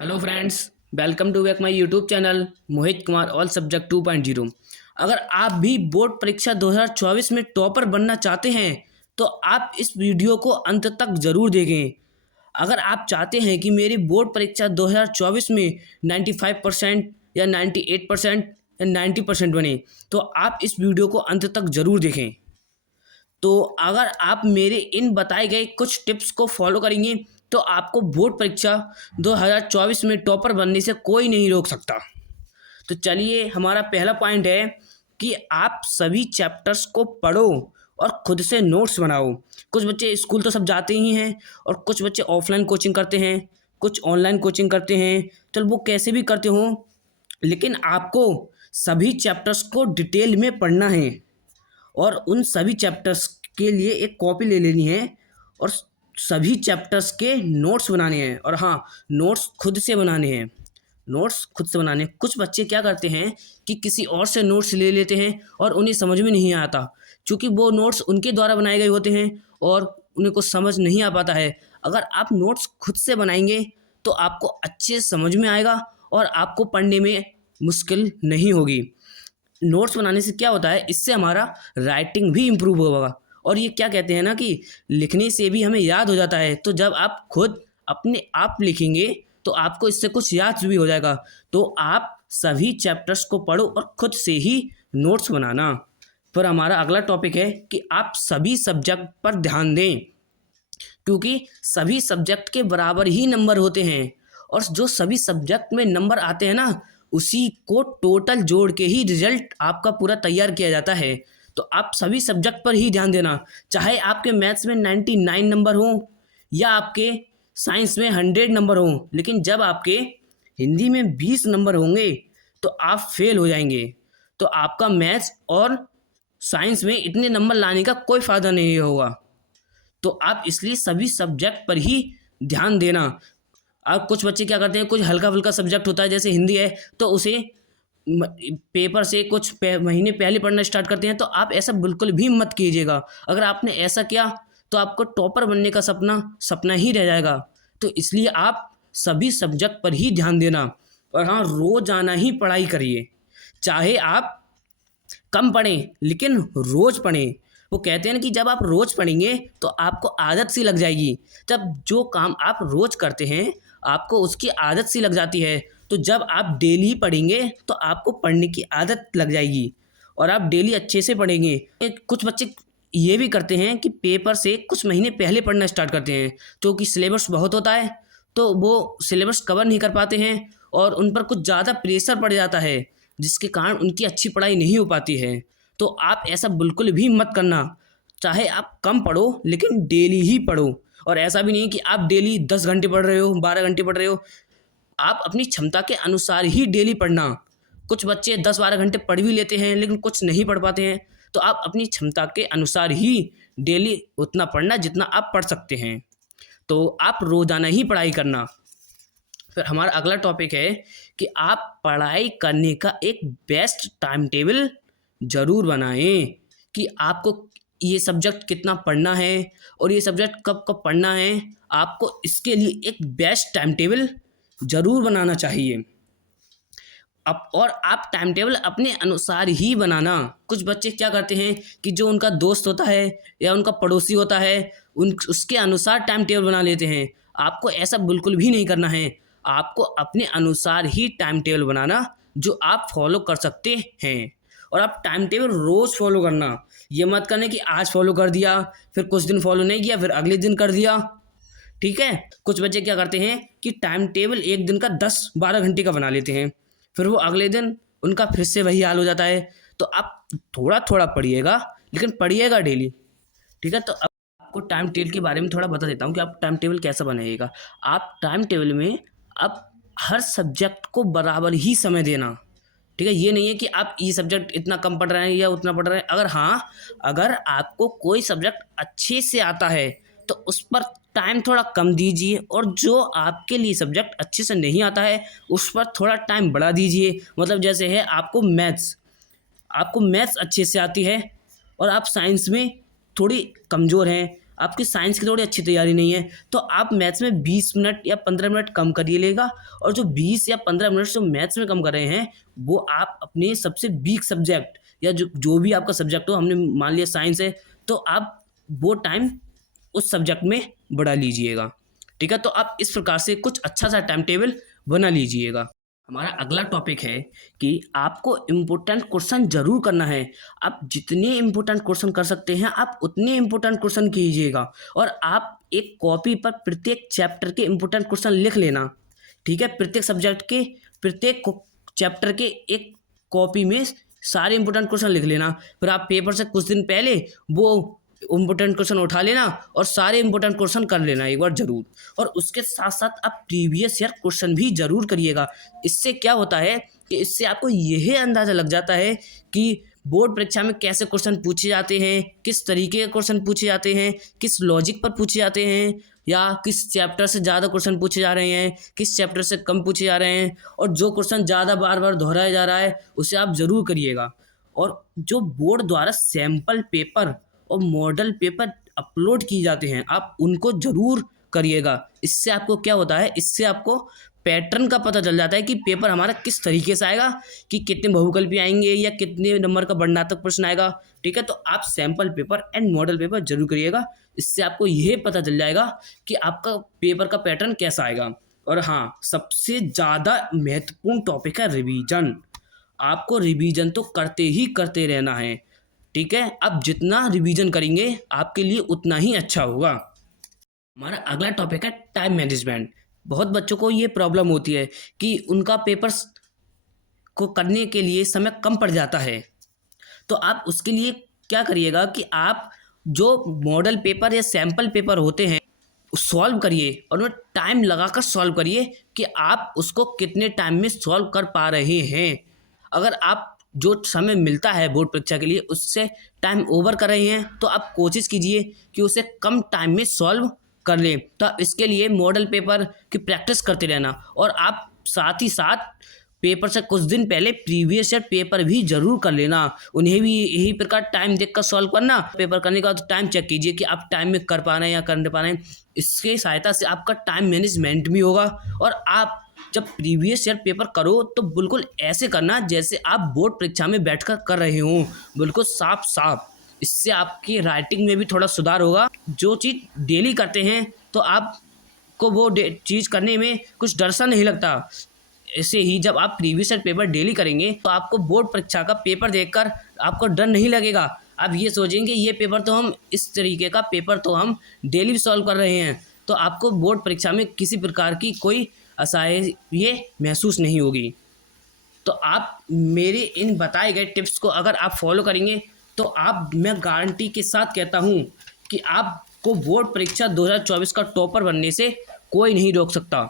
Hello friends, welcome to back my YouTube channel Mohit Kumar all subject 2.0। अगर आप भी board परीक्षा 2024 में टॉपर बनना चाहते हैं तो आप इस वीडियो को अंत तक ज़रूर देखें। अगर आप चाहते हैं कि मेरी बोर्ड परीक्षा 2024 में 95% या 98% या 90% बने तो आप इस वीडियो को अंत तक ज़रूर देखें। तो अगर आप मेरे इन बताए गए कुछ टिप्स को फॉलो करेंगे तो आपको बोर्ड परीक्षा 2024 में टॉपर बनने से कोई नहीं रोक सकता। तो चलिए, हमारा पहला पॉइंट है कि आप सभी चैप्टर्स को पढ़ो और खुद से नोट्स बनाओ। कुछ बच्चे स्कूल तो सब जाते ही हैं और कुछ बच्चे ऑफलाइन कोचिंग करते हैं, कुछ ऑनलाइन कोचिंग करते हैं। चल वो कैसे भी करते हो, लेकिन आपको सभी चैप्टर्स को डिटेल में पढ़ना है और उन सभी चैप्टर्स के लिए एक कॉपी ले लेनी है और सभी चैप्टर्स के नोट्स बनाने हैं। और हाँ, नोट्स खुद से बनाने हैं। नोट्स खुद से बनाने कुछ बच्चे क्या करते हैं कि किसी और से नोट्स ले लेते हैं और उन्हें समझ में नहीं आता, क्योंकि वो नोट्स उनके द्वारा बनाए गए होते हैं और उन्हें कुछ समझ नहीं आ पाता है। अगर आप नोट्स खुद से बनाएंगे तो आपको अच्छे से समझ में आएगा और आपको पढ़ने में मुश्किल नहीं होगी। नोट्स बनाने से क्या होता है, इससे हमारा राइटिंग भी इम्प्रूव होगा। और ये क्या कहते हैं ना कि लिखने से भी हमें याद हो जाता है। तो जब आप खुद अपने आप लिखेंगे तो आपको इससे कुछ याद भी हो जाएगा। तो आप सभी चैप्टर्स को पढ़ो और खुद से ही नोट्स बनाना। फिर हमारा अगला टॉपिक है कि आप सभी सब्जेक्ट पर ध्यान दें, क्योंकि सभी सब्जेक्ट के बराबर ही नंबर होते हैं और जो सभी सब्जेक्ट में नंबर आते हैं ना, उसी को टोटल जोड़ के ही रिजल्ट आपका पूरा तैयार किया जाता है। तो आप सभी सब्जेक्ट पर ही ध्यान देना, चाहे आपके मैथ्स में 99 नंबर हों या आपके साइंस में 100 नंबर हों, लेकिन जब आपके हिंदी में 20 नंबर होंगे तो आप फेल हो जाएंगे। तो आपका मैथ्स और साइंस में इतने नंबर लाने का कोई फ़ायदा नहीं होगा। तो आप इसलिए सभी सब्जेक्ट पर ही ध्यान देना। अब कुछ बच्चे क्या करते हैं, कुछ हल्का फुल्का सब्जेक्ट होता है जैसे हिंदी है तो उसे पेपर से कुछ महीने पहले पढ़ना स्टार्ट करते हैं। तो आप ऐसा बिल्कुल भी मत कीजिएगा। अगर आपने ऐसा किया तो आपको टॉपर बनने का सपना सपना ही रह जाएगा। तो इसलिए आप सभी सब्जेक्ट पर ही ध्यान देना और हाँ, रोज़ाना ही पढ़ाई करिए। चाहे आप कम पढ़ें लेकिन रोज़ पढ़ें। वो कहते हैं ना कि जब आप रोज़ पढ़ेंगे तो आपको आदत सी लग जाएगी। जब जो काम आप रोज़ करते हैं आपको उसकी आदत सी लग जाती है। तो जब आप डेली पढ़ेंगे तो आपको पढ़ने की आदत लग जाएगी और आप डेली अच्छे से पढ़ेंगे। कुछ बच्चे ये भी करते हैं कि पेपर से कुछ महीने पहले पढ़ना स्टार्ट करते हैं, क्योंकि सिलेबस बहुत होता है तो वो सिलेबस कवर नहीं कर पाते हैं और उन पर कुछ ज़्यादा प्रेशर पड़ जाता है, जिसके कारण उनकी अच्छी पढ़ाई नहीं हो पाती है। तो आप ऐसा बिल्कुल भी मत करना। चाहे आप कम पढ़ो लेकिन डेली ही पढ़ो। और ऐसा भी नहीं कि आप डेली 10 घंटे पढ़ रहे हो, 12 घंटे पढ़ रहे हो। आप अपनी क्षमता के अनुसार ही डेली पढ़ना। कुछ बच्चे 10-12 घंटे पढ़ भी लेते हैं लेकिन कुछ नहीं पढ़ पाते हैं। तो आप अपनी क्षमता के अनुसार ही डेली उतना पढ़ना जितना आप पढ़ सकते हैं। तो आप रोज़ाना ही पढ़ाई करना। फिर हमारा अगला टॉपिक है कि आप पढ़ाई करने का एक बेस्ट टाइम टेबल ज़रूर बनाएं कि आपको ये सब्जेक्ट कितना पढ़ना है और ये सब्जेक्ट कब कब पढ़ना है। आपको इसके लिए एक बेस्ट टाइम टेबल ज़रूर बनाना चाहिए। अब और आप टाइम टेबल अपने अनुसार ही बनाना। कुछ बच्चे क्या करते हैं कि जो उनका दोस्त होता है या उनका पड़ोसी होता है उन उसके अनुसार टाइम टेबल बना लेते हैं। आपको ऐसा बिल्कुल भी नहीं करना है। आपको अपने अनुसार ही टाइम टेबल बनाना जो आप फॉलो कर सकते हैं। और आप टाइम टेबल रोज़ फॉलो करना। ये मत करना कि आज फॉलो कर दिया फिर कुछ दिन फॉलो नहीं किया फिर अगले दिन कर दिया। ठीक है, कुछ बच्चे क्या करते हैं कि टाइम टेबल एक दिन का 10-12 घंटे का बना लेते हैं, फिर वो अगले दिन उनका फिर से वही हाल हो जाता है। तो आप थोड़ा थोड़ा पढ़िएगा लेकिन पढ़िएगा डेली। ठीक है, तो अब आपको टाइम टेबल के बारे में थोड़ा बता देता हूँ कि आप टाइम टेबल कैसा बनाइएगा। आप टाइम टेबल में अब हर सब्जेक्ट को बराबर ही समय देना। ठीक है, ये नहीं है कि आप ये सब्जेक्ट इतना कम पढ़ रहे हैं या उतना पढ़ रहे हैं। अगर आपको कोई सब्जेक्ट अच्छे से आता है तो उस पर टाइम थोड़ा कम दीजिए और जो आपके लिए सब्जेक्ट अच्छे से नहीं आता है उस पर थोड़ा टाइम बढ़ा दीजिए। मतलब जैसे है आपको मैथ्स अच्छे से आती है और आप साइंस में थोड़ी कमज़ोर हैं। आपकी साइंस की थोड़ी अच्छी तैयारी नहीं है, तो आप मैथ्स में 20 मिनट या 15 मिनट कम करिए लेगा, और जो 20 या 15 मिनट जो मैथ्स में कम कर रहे हैं, वो आप अपने सबसे वीक सब्जेक्ट या जो भी आपका सब्जेक्ट हो, हमने मान लिया साइंस है, तो आप वो टाइम उस सब्जेक्ट में बढ़ा लीजिएगा। ठीक है, तो आप इस प्रकार से कुछ अच्छा सा टाइम टेबल बना लीजिएगा। हमारा अगला टॉपिक है कि आपको इम्पोर्टेंट क्वेश्चन जरूर करना है। आप जितने इम्पोर्टेंट क्वेश्चन कर सकते हैं आप उतने इम्पोर्टेंट क्वेश्चन कीजिएगा, और आप एक कॉपी पर प्रत्येक चैप्टर के इम्पोर्टेंट क्वेश्चन लिख लेना। ठीक है, प्रत्येक सब्जेक्ट के प्रत्येक चैप्टर के एक कॉपी में सारे इंपॉर्टेंट क्वेश्चन लिख लेना। फिर आप पेपर से कुछ दिन पहले वो इम्पोर्टेंट क्वेश्चन उठा लेना और सारे इंपॉर्टेंट क्वेश्चन कर लेना एक बार जरूर। और उसके साथ साथ आप प्रीवियस ईयर क्वेश्चन भी जरूर करिएगा। इससे क्या होता है कि इससे आपको यह अंदाज़ा लग जाता है कि बोर्ड परीक्षा में कैसे क्वेश्चन पूछे जाते हैं, किस तरीके के क्वेश्चन पूछे जाते हैं, किस लॉजिक पर पूछे जाते हैं, या किस चैप्टर से ज़्यादा क्वेश्चन पूछे जा रहे हैं, किस चैप्टर से कम पूछे जा रहे हैं, और जो क्वेश्चन ज़्यादा बार बार दोहराया जा रहा है उसे आप ज़रूर करिएगा। और जो बोर्ड द्वारा सैम्पल पेपर और मॉडल पेपर अपलोड किए जाते हैं आप उनको ज़रूर करिएगा। इससे आपको क्या होता है, इससे आपको पैटर्न का पता चल जाता है कि पेपर हमारा किस तरीके से आएगा, कि कितने बहुविकल्पी आएंगे या कितने नंबर का वर्णनात्मक प्रश्न आएगा। ठीक है, तो आप sample paper and model paper जरूर करिएगा। इससे आपको यह पता चल जाएगा कि आपका पेपर का पैटर्न कैसा आएगा। और हाँ, सबसे ज़्यादा महत्वपूर्ण टॉपिक है रिवीजन। आपको रिवीजन तो करते ही करते रहना है। ठीक है, आप जितना रिवीजन करेंगे आपके लिए उतना ही अच्छा होगा। हमारा अगला टॉपिक है टाइम मैनेजमेंट। बहुत बच्चों को ये प्रॉब्लम होती है कि उनका पेपर्स को करने के लिए समय कम पड़ जाता है। तो आप उसके लिए क्या करिएगा कि आप जो मॉडल पेपर या सैम्पल पेपर होते हैं सॉल्व करिए, और उन्हें टाइम लगाकर सॉल्व करिए कि आप उसको कितने टाइम में सॉल्व कर पा रहे हैं। अगर आप जो समय मिलता है बोर्ड परीक्षा के लिए उससे टाइम ओवर कर रहे हैं तो आप कोशिश कीजिए कि उसे कम टाइम में सॉल्व कर लें। तो आप इसके लिए मॉडल पेपर की प्रैक्टिस करते रहना, और आप साथ ही साथ पेपर से कुछ दिन पहले प्रीवियस ईयर पेपर भी जरूर कर लेना। उन्हें भी यही प्रकार टाइम देखकर सॉल्व करना। पेपर करने के बाद टाइम चेक कीजिए कि आप टाइम में कर पा रहे हैं या कर नहीं पा रहे हैं। इसके सहायता से आपका टाइम मैनेजमेंट भी होगा। और आप जब प्रीवियस ईयर पेपर करो तो बिल्कुल ऐसे करना जैसे आप बोर्ड परीक्षा में बैठकर कर रहे हों, बिल्कुल साफ साफ। इससे आपकी राइटिंग में भी थोड़ा सुधार होगा। जो चीज़ डेली करते हैं तो आपको वो चीज़ करने में कुछ डर सा नहीं लगता। ऐसे ही जब आप प्रीवियस ईयर पेपर डेली करेंगे तो आपको बोर्ड परीक्षा का पेपर देखकर आपको डर नहीं लगेगा। आप ये सोचेंगे ये पेपर तो हम इस तरीके का पेपर तो हम डेली सॉल्व कर रहे हैं, तो आपको बोर्ड परीक्षा में किसी प्रकार की कोई असहाय महसूस नहीं होगी। तो आप मेरे इन बताए गए टिप्स को अगर आप फॉलो करेंगे तो मैं गारंटी के साथ कहता हूँ कि आपको बोर्ड परीक्षा 2024 का टॉपर बनने से कोई नहीं रोक सकता।